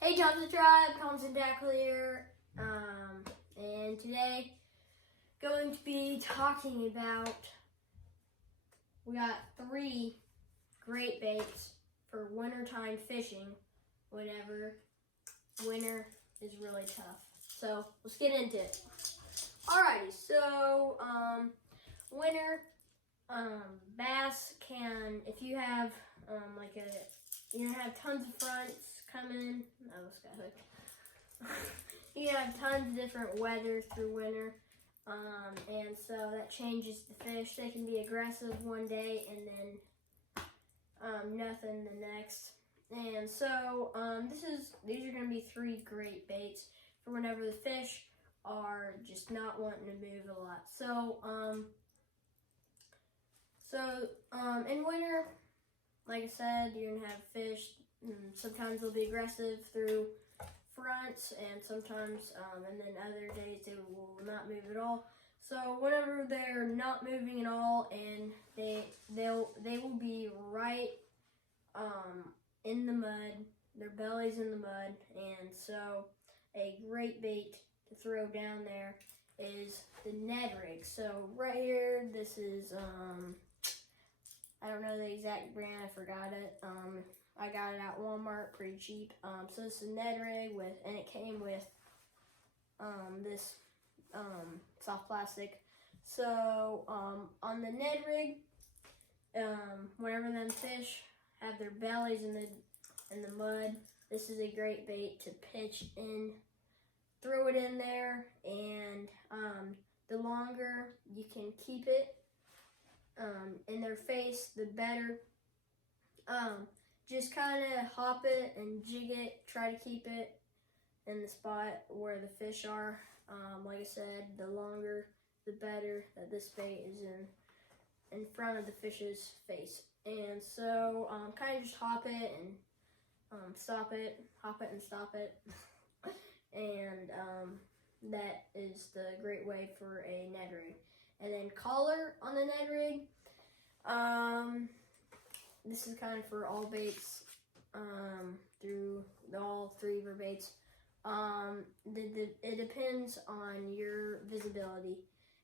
Hey Tom the Tribe, Thompson Tackle here, and today going to be talking about, we got 3 great baits for wintertime fishing whenever winter is really tough. So let's get into it. Alrighty, so winter bass can, if you have you have tons of fronts coming. Oh, this got hooked. You have tons of different weather through winter, and so that changes the fish. They can be aggressive one day and then nothing the next. And so these are going to be 3 great baits for whenever the fish are just not wanting to move a lot. So in winter, like I said, you're gonna have fish. Sometimes they'll be aggressive through fronts, and sometimes, and then other days they will not move at all. So whenever they're not moving at all, and they will be right in the mud, their belly's in the mud, and so a great bait to throw down there is the Ned Rig. So right here, this is I don't know the exact brand, I forgot it. I got it at Walmart pretty cheap. So this is a Ned Rig and it came with this soft plastic. So on the Ned Rig, whenever them fish have their bellies in the mud, this is a great bait to pitch in, throw it in there, and the longer you can keep it in their face, the better. Just kind of hop it and jig it, try to keep it in the spot where the fish are. Like I said, the longer the better that this bait is in front of the fish's face. And so kind of just hop it and stop it, hop it and stop it. And that is the great way for a Ned Rig. And then collar on the Ned Rig. This is kind of for all baits, through all 3 of our baits. It depends on your visibility.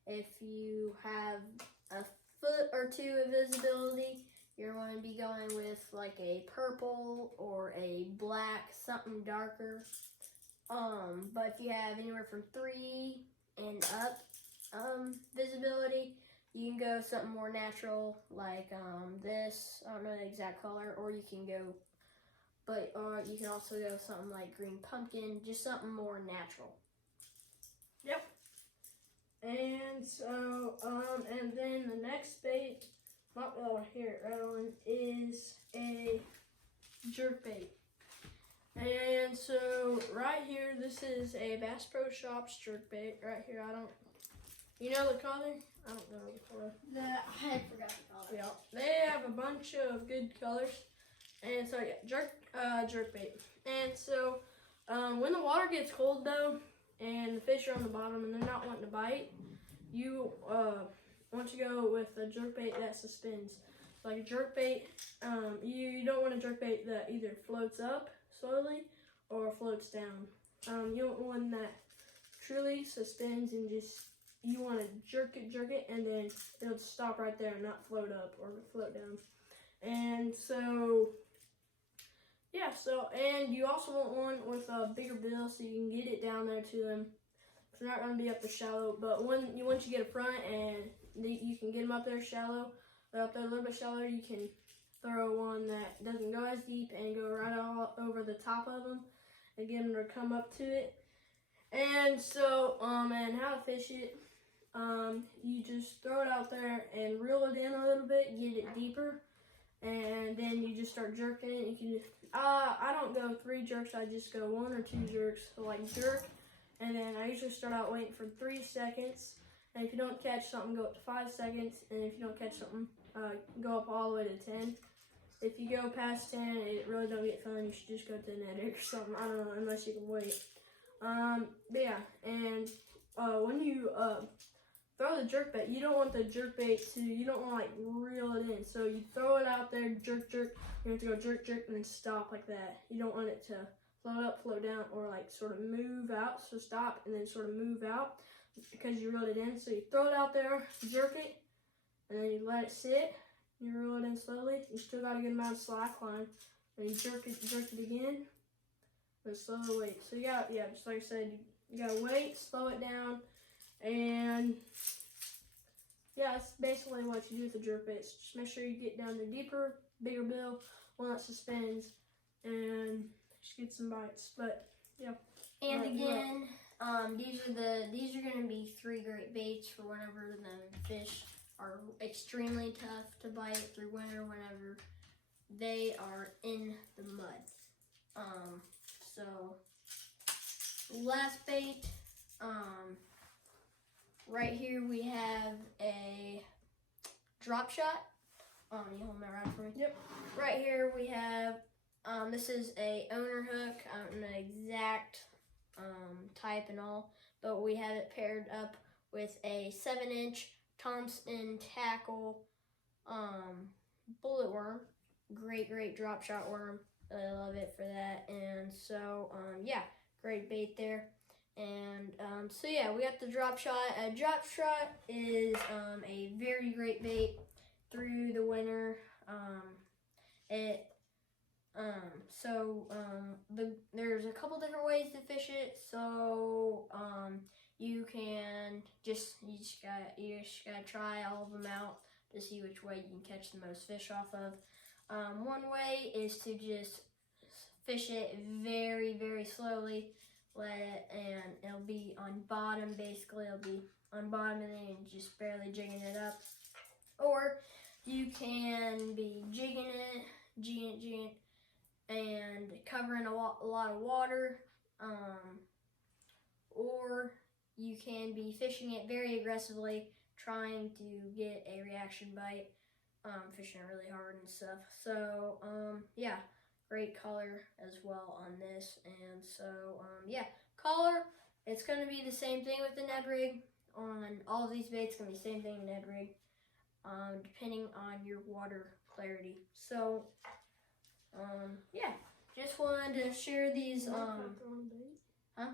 If you have a foot or 2 of visibility, you're going to be going with like a purple or a black, something darker. But if you have anywhere from 3 and up visibility, you can go something more natural, like this. I don't know the exact color, or you can go, you can also go something like green pumpkin, just something more natural. Yep. And so, and then the next bait, here, right on, is a jerk bait. And so right here, this is a Bass Pro Shops jerk bait. Right here, you know the color? I don't know the color. I forgot the color. Yeah, they have a bunch of good colors. And so yeah, jerk bait. And so when the water gets cold though, and the fish are on the bottom and they're not wanting to bite, you want to go with a jerk bait that suspends. So like a jerk bait, you don't want a jerk bait that either floats up slowly or floats down. You want one that truly suspends and just, you want to jerk it, and then it'll stop right there and not float up or float down. And so, yeah, and you also want one with a bigger bill so you can get it down there to them. They're not going to be up there shallow, but once you get a front and you can get them up there shallow, they're up there a little bit shallower, you can throw one that doesn't go as deep and go right all over the top of them and get them to come up to it. And so, and how to fish it, you just throw it out there and reel it in a little bit, get it deeper, and then you just start jerking it. You can, I don't go 3 jerks, I just go 1 or 2 jerks, so like jerk, and then I usually start out waiting for 3 seconds, and if you don't catch something, go up to 5 seconds, and if you don't catch something, go up all the way to 10. If you go past 10, it really don't get fun, you should just go to the Ned Rig or something, I don't know, unless you can wait. But yeah, and when you throw the jerk bait, you don't want the jerk bait you don't want to like reel it in. So you throw it out there, jerk, you have to go jerk, and then stop like that. You don't want it to float up, float down, or like sort of move out. So stop and then sort of move out because you reeled it in. So you throw it out there, jerk it, and then you let it sit. You reel it in slowly. You still got a good amount of slack line. Then you jerk it again, and slowly wait. So you got, yeah, just like I said, you gotta wait, slow it down, and yeah, that's basically what you do with the jerk baits. Just make sure you get down to deeper, bigger bill, one that suspends, and just get some bites. But yeah. And again, these are gonna be 3 great baits for whenever the fish are extremely tough to bite through winter, whenever they are in the mud. So last bait, right here we have a Dropshot. You hold my rod for me? Yep. Right here we have, this is a owner hook. I don't know the exact type and all, but we have it paired up with a 7-inch Thompson tackle bullet worm. Great drop shot worm. Really love it for that. And so yeah, great bait there. And so yeah, we got the drop shot. A drop shot is a very great bait through the winter. There's a couple different ways to fish it. So you just gotta try all of them out to see which way you can catch the most fish off of. One way is to just fish it very slowly, and it'll be on bottom. Basically, it'll be on bottom and then just barely jigging it up. Or you can be jigging it, and covering a lot of water. Or you can be fishing it very aggressively, trying to get a reaction bite, fishing it really hard and stuff. So yeah, great color as well on this. And so yeah, color, it's going to be the same thing with the Ned Rig. On all of these baits, it's going to be the same thing with Ned Rig, depending on your water clarity. So yeah, just wanted to share these. Huh?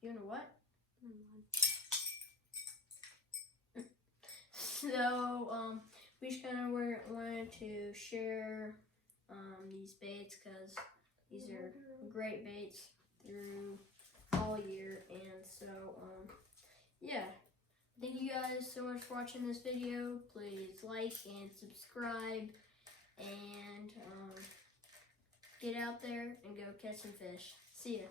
You know what? So we just kind of wanted to share these baits because these are great baits through all year. And so yeah, thank you guys so much for watching this video. Please like and subscribe, and get out there and go catch some fish. See ya.